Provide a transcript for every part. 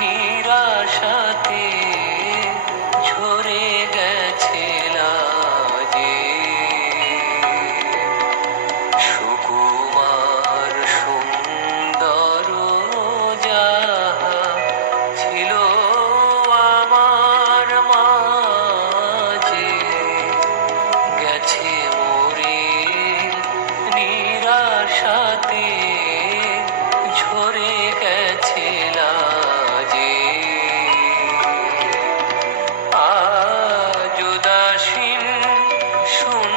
নিরাশাতে ঝরে গেছে লাজে শোন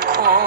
রাখো